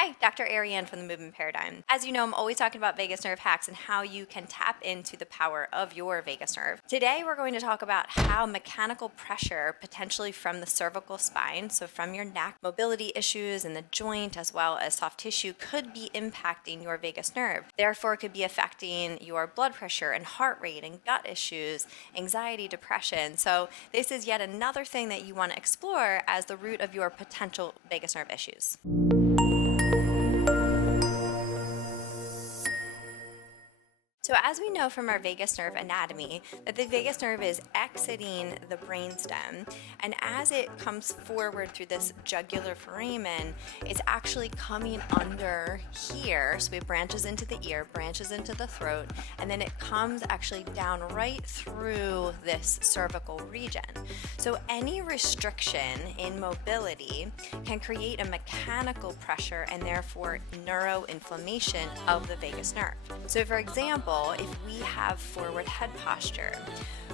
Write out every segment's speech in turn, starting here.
Hi, Dr. Ariane from the Movement Paradigm. As you know, I'm always talking about vagus nerve hacks and how you can tap into the power of your vagus nerve. Today, we're going to talk about how mechanical pressure, potentially from the cervical spine, so from your neck, mobility issues in the joint, as well as soft tissue, could be impacting your vagus nerve. Therefore, it could be affecting your blood pressure and heart rate and gut issues, anxiety, depression. So, this is yet another thing that you want to explore as the root of your potential vagus nerve issues. So as we know from our vagus nerve anatomy, that the vagus nerve is exiting the brainstem, and as it comes forward through this jugular foramen, it's actually coming under here. So it branches into the ear, branches into the throat, and then it comes actually down right through this cervical region. So any restriction in mobility can create a mechanical pressure and therefore neuroinflammation of the vagus nerve. So for example, if we have forward head posture,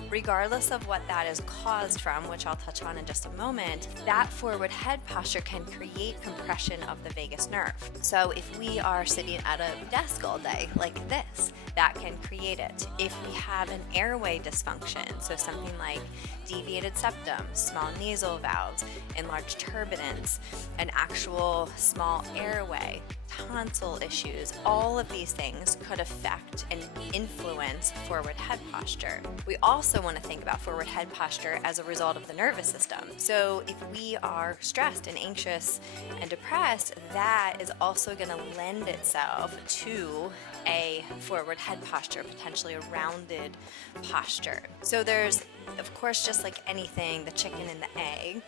regardless of what that is caused from, which I'll touch on in just a moment, that forward head posture can create compression of the vagus nerve. So if we are sitting at a desk all day like this, that can create it. If we have an airway dysfunction, so something like deviated septum, small nasal valves, enlarged turbinates, an actual small airway, tonsil issues, all of these things could affect and influence forward head posture. We also want to think about forward head posture as a result of the nervous system. So if we are stressed and anxious and depressed, that is also going to lend itself to a forward head posture, potentially a rounded posture. So there's, of course, just like anything, the chicken and the egg,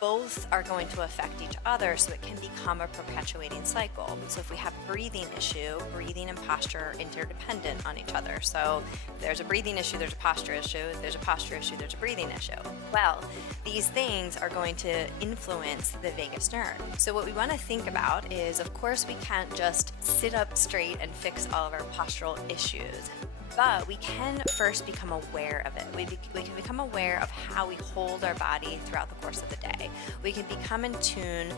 both are going to affect each other, so it can become a perpetuating cycle. So if we have a breathing issue, breathing and posture are interdependent on each other. So if there's a breathing issue, there's a posture issue. If there's a posture issue, there's a breathing issue. Well, these things are going to influence the vagus nerve. So what we want to think about is, of course, we can't just sit up straight and fix all of our postural issues. But we can first become aware of it. We can become aware of how we hold our body throughout the course of the day. We can become in tune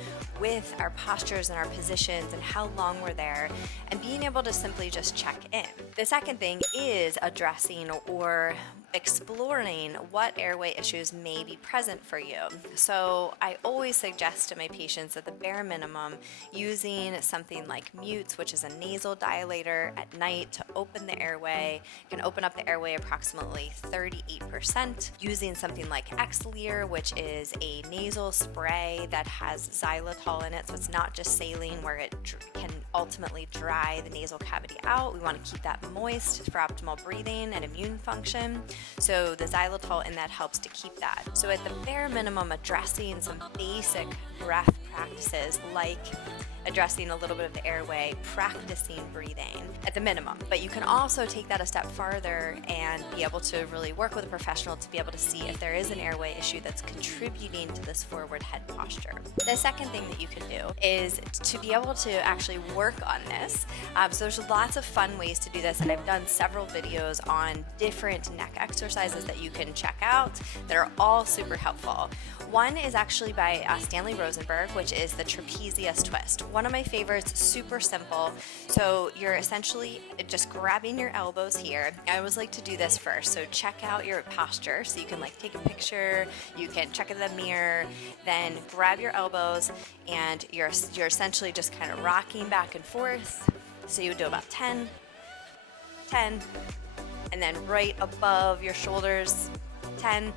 with our postures and our positions and how long we're there, and being able to simply just check in. The second thing is addressing or exploring what airway issues may be present for you. So I always suggest to my patients at the bare minimum using something like Mutes, which is a nasal dilator at night to open the airway. Can open up the airway approximately 38%. Using something like Xlear, which is a nasal spray that has xylitol in it, so it's not just saline where it can ultimately dry the nasal cavity out. We want to keep that moist for optimal breathing and immune function. So the xylitol in that helps to keep that. So at the bare minimum, addressing some basic breath practices like addressing a little bit of the airway, practicing breathing at the minimum. But you can also take that a step farther and be able to really work with a professional to be able to see if there is an airway issue that's contributing to this forward head posture. The second thing that you can do is to be able to actually work on this. So there's lots of fun ways to do this, and I've done several videos on different neck exercises that you can check out that are all super helpful. One is actually by Stanley Rosenberg, which is the trapezius twist. One of my favorites, super simple. So you're essentially just grabbing your elbows here. I always like to do this first. So check out your posture. So you can like take a picture, you can check in the mirror, then grab your elbows, and you're essentially just kind of rocking back and forth. So you would do about 10, and then right above your shoulders, 10,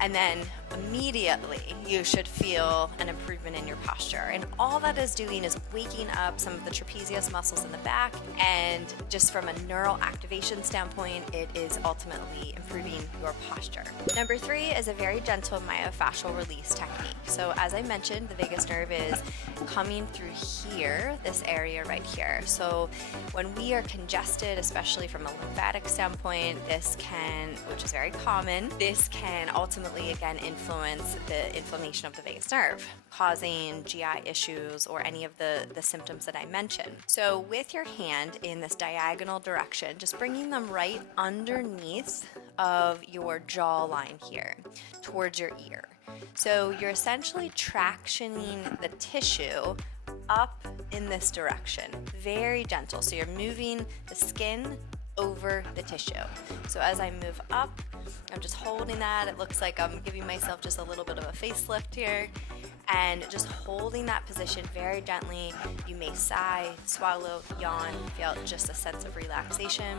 and then immediately you should feel an improvement in your posture. And all that is doing is waking up some of the trapezius muscles in the back, and just from a neural activation standpoint, it is ultimately improving your posture. Number 3 is a very gentle myofascial release technique. So as I mentioned, the vagus nerve is coming through here, this area right here. So when we are congested, especially from a lymphatic standpoint, this can, which is very common, this can ultimately again influence the inflammation of the vagus nerve, causing GI issues or any of the symptoms that I mentioned. So with your hand in this diagonal direction, just bringing them right underneath of your jawline here towards your ear. So you're essentially tractioning the tissue up in this direction, very gentle. So you're moving the skin over the tissue. So as I move up, I'm just holding that. It looks like I'm giving myself just a little bit of a facelift here, and just holding that position very gently. You may sigh, swallow, yawn, feel just a sense of relaxation.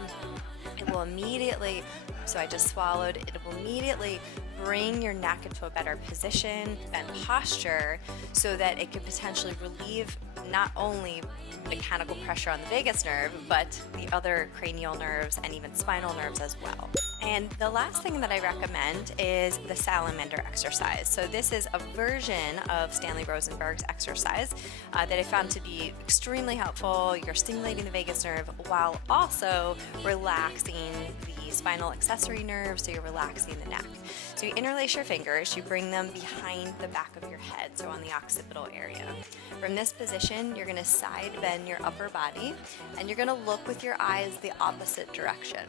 It will immediately, so I just swallowed, it will immediately bring your neck into a better position and posture so that it can potentially relieve not only mechanical pressure on the vagus nerve, but the other cranial nerves and even spinal nerves as well. And the last thing that I recommend is the salamander exercise. So this is a version of Stanley Rosenberg's exercise that I found to be extremely helpful. You're stimulating the vagus nerve while also relaxing the spinal accessory nerves, so you're relaxing the neck. So you interlace your fingers, you bring them behind the back of your head, so on the occipital area. From this position, you're going to side bend your upper body, and you're going to look with your eyes the opposite direction.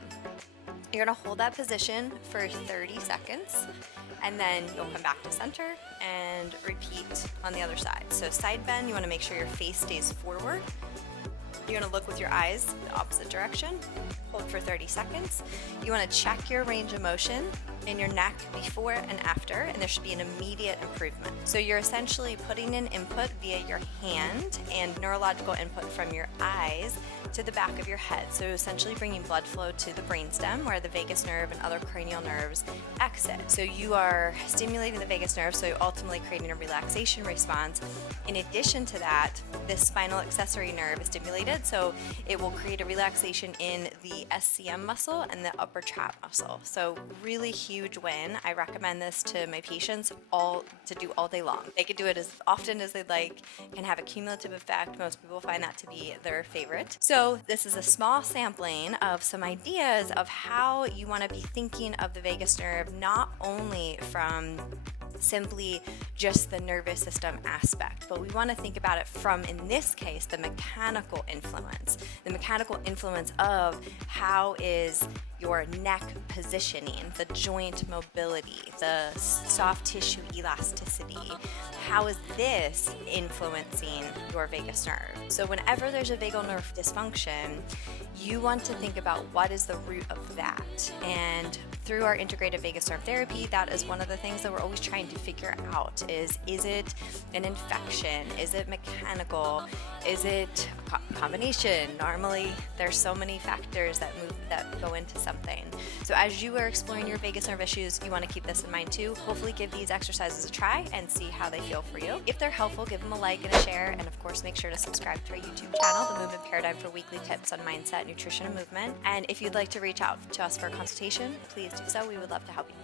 You're going to hold that position for 30 seconds, and then you'll come back to center and repeat on the other side. So side bend, you want to make sure your face stays forward. You're going to look with your eyes the opposite direction, hold for 30 seconds. You want to check your range of motion in your neck before and after, and there should be an immediate improvement. So you're essentially putting in input via your hand and neurological input from your eyes to the back of your head. So essentially bringing blood flow to the brainstem where the vagus nerve and other cranial nerves exit. So you are stimulating the vagus nerve, so you're ultimately creating a relaxation response. In addition to that, this spinal accessory nerve is stimulated, so it will create a relaxation in the SCM muscle and the upper trap muscle. So really huge win. I recommend this to my patients to do all day long. They can do it as often as they'd like, can have a cumulative effect. Most people find that to be their favorite. So this is a small sampling of some ideas of how you want to be thinking of the vagus nerve, not only from simply just the nervous system aspect, but we want to think about it from, in this case, the mechanical influence of how is your neck positioning, the joint mobility, the soft tissue elasticity. How is this influencing your vagus nerve? So whenever there's a vagal nerve dysfunction, you want to think about what is the root of that. And through our integrated vagus nerve therapy, that is one of the things that we're always trying to figure out is it an infection? Is it mechanical? Is it a combination? Normally, there's so many factors that go into something. So as you are exploring your vagus nerve issues, you want to keep this in mind too. Hopefully give these exercises a try and see how they feel for you. If they're helpful, give them a like and a share, and of course make sure to subscribe to our YouTube channel, The Movement Paradigm, for weekly tips on mindset, nutrition, and movement. And if you'd like to reach out to us for a consultation, please do so. We would love to help you.